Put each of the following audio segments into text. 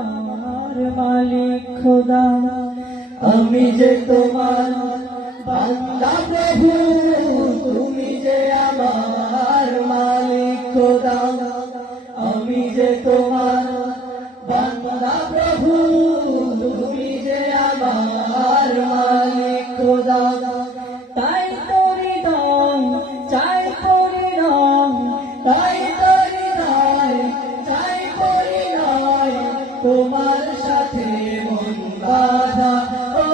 আমার মালিক খোদা, আমি যে তোমার বান্দা প্রভু, তুমি যে আমার মালিক খোদা। আমি যে তোমার বান্দা প্রভু, তুমি যে আমার মালিক খোদা। তাই তো হৃদয় চাই পরিণয়, তাই তো হৃদয় চাই পরিণয়, তোমার সাথে মন বাঁধা। ও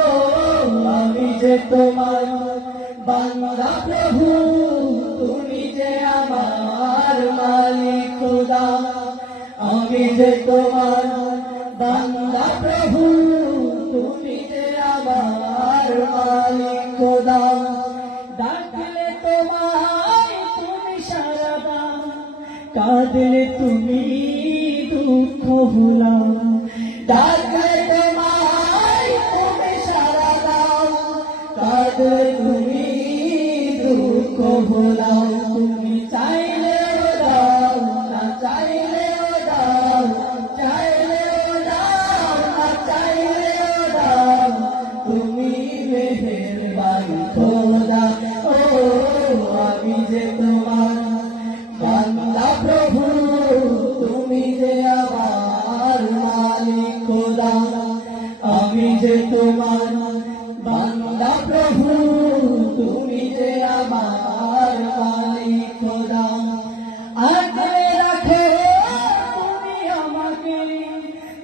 আমি যে তোমার বান্দা প্রভু, তুমি যে আমার মালিক খোদা। আমি যে তোমার বান্দা প্রভু, তুমি যে আমার মালিক খোদা। ডাকলে তোমায় তুমি সাড়া দাও, কাঁদলে তুমি দুঃখ ভুলাও। ডাকলে তোমায় তুমি সাড়া দাও, কাঁদলে তুমি দুঃখ ভুলাও। তুমি চাইলেও দাও, না চাইলেও দাও, চাইলেও দাও, না চাইলেও দাও, তুমি মেহেরবান খোদা। ও আমি যে তোমার বান্দা প্রভু, তুমি যে আমার মালিক খোদা। আমি যে তোমার বান্দা প্রভু, তুমি যে আমার মালিক খোদা। আগলে রাখো তুমি আমাকে,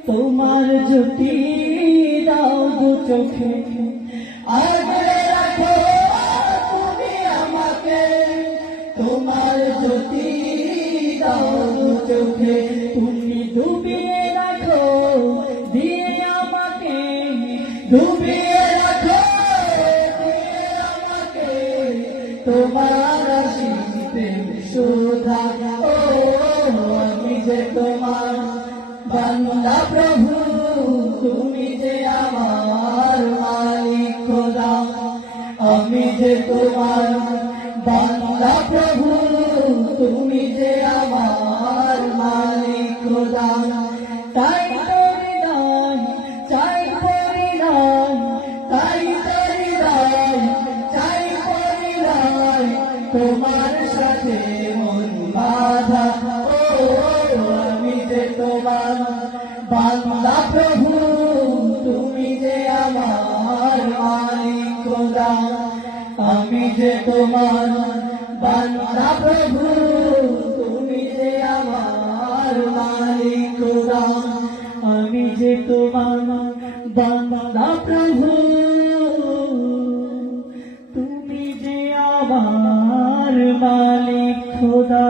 তোমার জ্যোতি দাও দু চোখে। আগলে রাখো তুমি আমাকে, তোমার জ্যোতি দাও দু চোখে। তুমি ডুবিয়ে রাখো দিয়ে আমাকে, ডুবিয়ে রাখো দিয়ে আমাকে, তোমার আশিসে সুধা। ও আমি যে তোমার বান্দা প্রভু, তুমি যে আমার মালিক খোদা। আমি যে তোমার বান্দা প্রভু, তুমি যে আমার মালিক খোদা। তাই তো হৃদয় চাই পরিণয়, তাই তো হৃদয় চাই পরিণয়, তোমার সাথে মন বাঁধা। ও আমি যে তোমার বান্দা প্রভু, তুমি যে আমার মালিক খোদা। আমি যে তোমার বান্দা প্রভু, তুমি যে আমার মালিক খোদা। আমি যে তোমার বান্দা প্রভু, তুমি যে আমার মালিক খোদা।